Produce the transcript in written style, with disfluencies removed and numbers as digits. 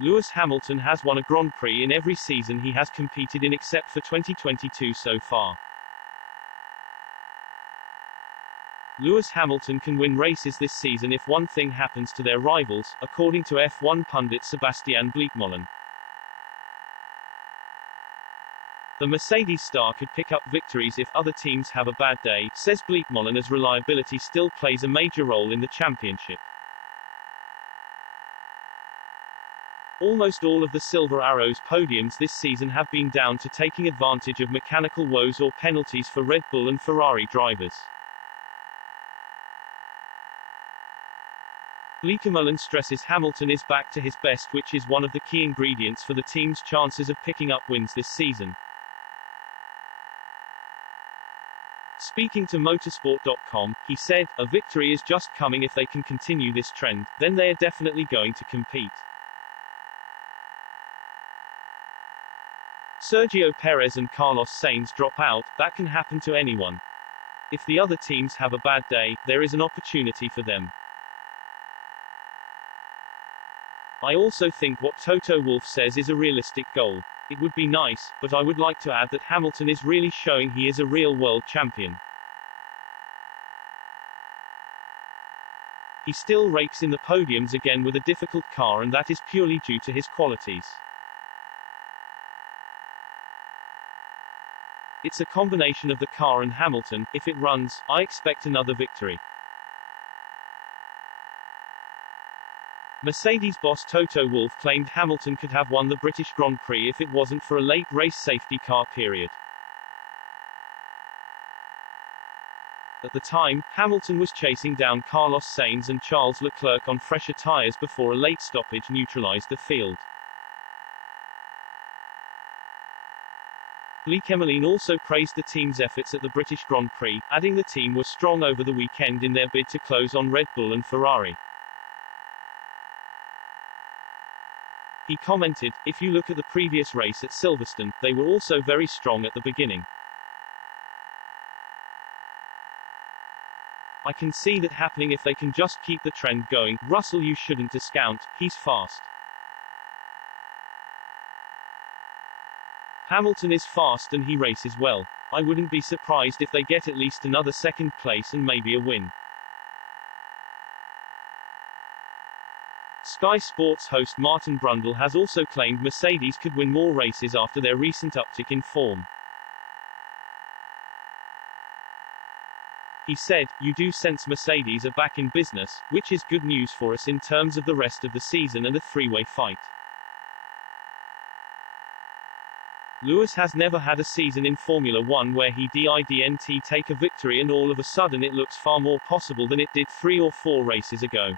Lewis Hamilton has won a Grand Prix in every season he has competed in except for 2022 so far. Lewis Hamilton can win races this season if one thing happens to their rivals, according to F1 pundit Sebastian Bleekmolen. The Mercedes star could pick up victories if other teams have a bad day, says Bleekmolen, as reliability still plays a major role in the championship. Almost all of the Silver Arrows podiums this season have been down to taking advantage of mechanical woes or penalties for Red Bull and Ferrari drivers. Bleekmolen stresses Hamilton is back to his best, which is one of the key ingredients for the team's chances of picking up wins this season. Speaking to motorsport.com, he said, "A victory is just coming. If they can continue this trend, then they are definitely going to compete." Sergio Perez and Carlos Sainz drop out. That can happen to anyone. If the other teams have a bad day, there is an opportunity for them. I also think what Toto Wolff says is a realistic goal. It would be nice, but I would like to add that Hamilton is really showing he is a real world champion. He still rakes in the podiums again with a difficult car, and that is purely due to his qualities. It's a combination of the car and Hamilton. If it runs, I expect another victory. Mercedes boss Toto Wolff claimed Hamilton could have won the British Grand Prix if it wasn't for a late race safety car period. At the time, Hamilton was chasing down Carlos Sainz and Charles Leclerc on fresher tyres before a late stoppage neutralized the field. Bleekmolen also praised the team's efforts at the British Grand Prix, adding the team were strong over the weekend in their bid to close on Red Bull and Ferrari. He commented, "If you look at the previous race at Silverstone, they were also very strong at the beginning. I can see that happening if they can just keep the trend going. Russell you shouldn't discount, he's fast. Hamilton is fast and he races well. I wouldn't be surprised if they get at least another second place and maybe a win." Sky Sports host Martin Brundle has also claimed Mercedes could win more races after their recent uptick in form. He said, "You do sense Mercedes are back in business, which is good news for us in terms of the rest of the season and a three-way fight." Lewis has never had a season in Formula One where he didn't take a victory, and all of a sudden it looks far more possible than it did 3 or 4 races ago.